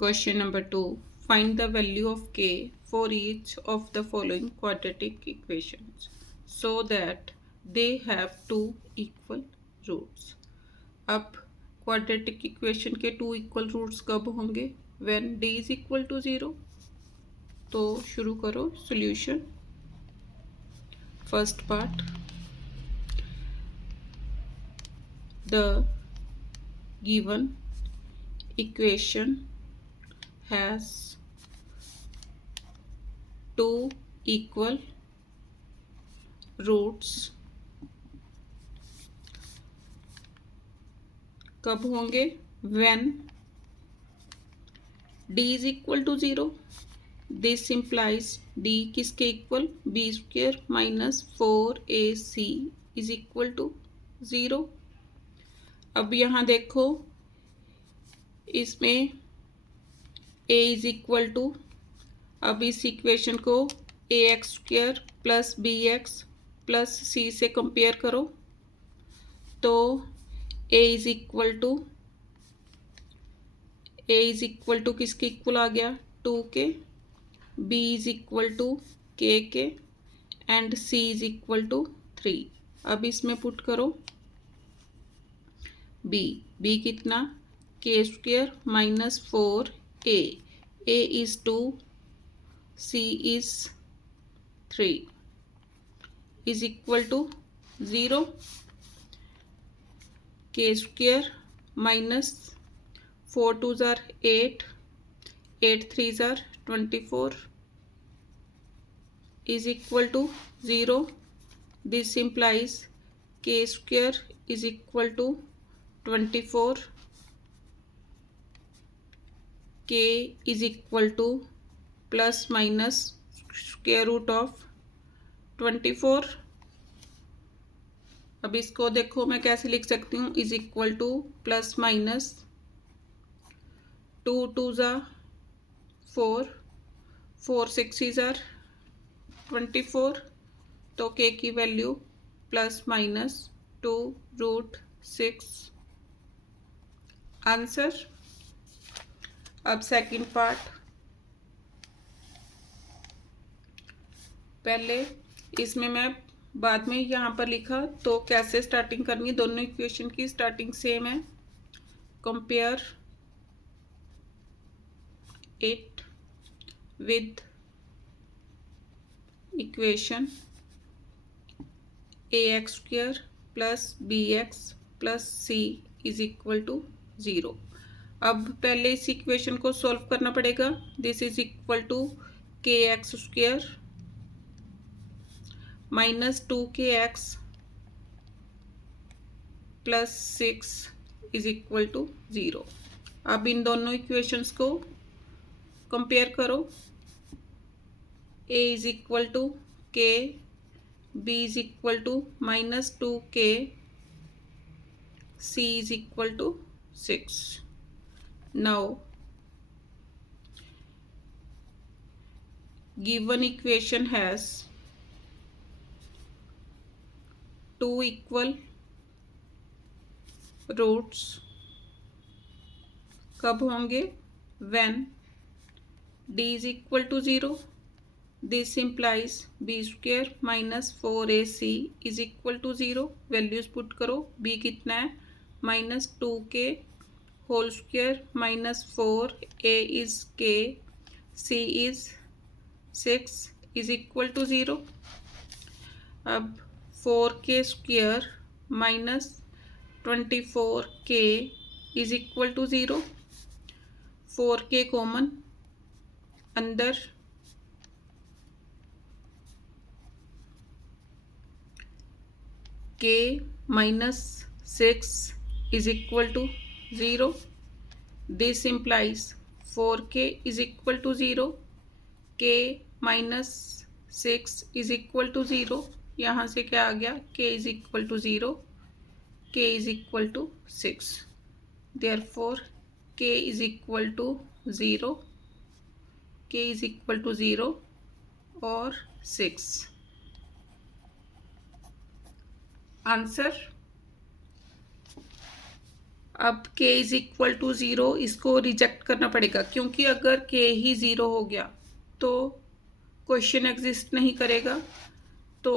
Question number 2. Find the value of k for each of the following quadratic equations so that they have two equal roots. अब quadratic equation के two equal roots कब होंगे? When d is equal to 0. तो शुरू करो solution. First part, the given equation has two equal roots. कब होंगे? when d is equal to 0. this implies d किसके equal? b square minus 4ac is equal to 0. अब यहाँ देखो, इसमें a इज इक्वल टू, अब इस इक्वेशन को a x square plus B x plus c से कंपेयर करो तो a इज इक्वल टू किसके इक्वल आ गया? 2 k. b is equal to k k and c is equal to 3. अब इसमें पुट करो b कितना? k square minus 4a. a is 2, c is 3 is equal to 0. k square minus 4 2s are 8, 8 3s are 24 is equal to 0. This implies k square is equal to 24. k is equal to plus minus square root of 24. अब इसको देखो मैं कैसे लिख सकती हूँ? Is equal two plus minus 2 2s are 4, 4 6s are 24. तो k की value plus minus 2 root 6. Answer. अब सेकंड पार्ट, पहले इसमें मैं बाद में यहाँ पर लिखा तो कैसे स्टार्टिंग करनी है? दोनों इक्वेशन की स्टार्टिंग सेम है. Compare it with equation A x square plus B x plus C is equal to 0. अब पहले इस इक्वेशन को सॉल्व करना पड़ेगा. This is equal to K X square minus 2kx plus 6 is equal to 0. अब इन दोनों इक्वेशंस को कंपेयर करो. a is equal to k, b is equal to minus 2k, c is equal to 6. Now given equation has two equal roots. कब होंगे? when d is equal to 0. this implies b square minus 4ac is equal to 0. Values put करो. b कितना है? Minus 2k whole square minus 4, a is k, c is 6 is equal to 0. अब 4k square minus 24k is equal to 0. 4k common अंदर, k minus 6 is equal to 0. this implies 4k is equal to 0. k minus 6 is equal to 0. यहाँ से क्या आ गया? k is equal to 0, k is equal to 6. therefore k is equal to 0, k is equal to 0 और 6. Answer. अब k is equal to 0, इसको reject करना पड़ेगा, क्योंकि अगर k ही 0 हो गया तो क्वेश्चन एग्जिस्ट नहीं करेगा। तो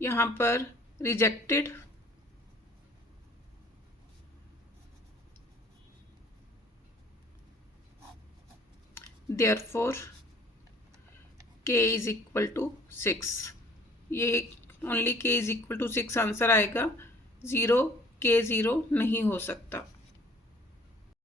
यहाँ पर rejected, therefore k is equal to 6। ये only k is equal to 6 answer आएगा, 0 k 0 नहीं हो सकता।